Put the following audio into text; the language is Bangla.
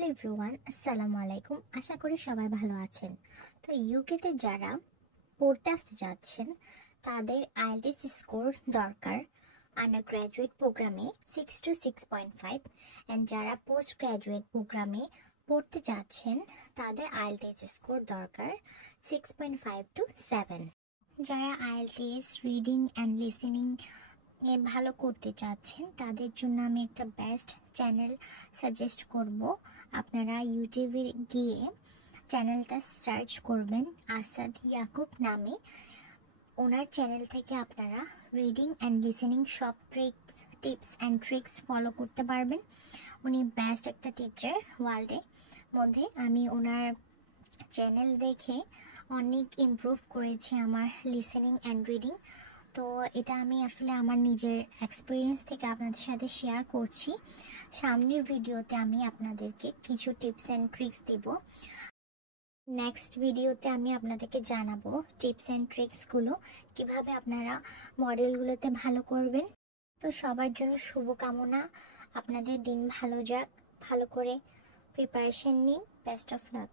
হ্যালো এভরিওয়ান, আসসালামু আলাইকুম। আশা করি সবাই ভালো আছেন। তো ইউকেতে যারা পড়তে আসতে যাচ্ছেন তাদের আইএলটিএস স্কোর দরকার আন্ডার গ্র্যাজুয়েট প্রোগ্রামে 6 to 6.5, অ্যান্ড যারা পোস্ট গ্র্যাজুয়েট প্রোগ্রামে পড়তে যাচ্ছেন তাদের আইএলটিএস স্কোর দরকার 6.5 to 7। যারা আইএলটিএস রিডিং অ্যান্ড লিসেনিং ভালো করতে চাচ্ছেন তাদের জন্য আমি একটা বেস্ট চ্যানেল সাজেস্ট করব। আপনারা ইউটিউবে গিয়ে চ্যানেলটা সার্চ করবেন আসাদ ইয়াকুব নামে। ওনার চ্যানেল থেকে আপনারা রিডিং অ্যান্ড লিসেনিং সব টিপস অ্যান্ড ট্রিক্স ফলো করতে পারবেন। উনি বেস্ট একটা টিচার ওয়ার্ল্ডের মধ্যে। আমি ওনার চ্যানেল দেখে অনেক ইমপ্রুভ করেছি আমার লিসেনিং অ্যান্ড রিডিং। তো এটা আমি আসলে আমার নিজের এক্সপিরিয়েন্স থেকে আপনাদের সাথে শেয়ার করছি। সামনের ভিডিওতে আমি আপনাদেরকে কিছু টিপস অ্যান্ড ট্রিক্স দেব। নেক্সট ভিডিওতে আমি আপনাদেরকে জানাবো টিপস অ্যান্ড ট্রিক্সগুলো কিভাবে আপনারা মডেলগুলোতে ভালো করবেন। তো সবার জন্য শুভকামনা, আপনাদের দিন ভালো যাক, ভালো করে প্রিপারেশন নিন। Best of luck.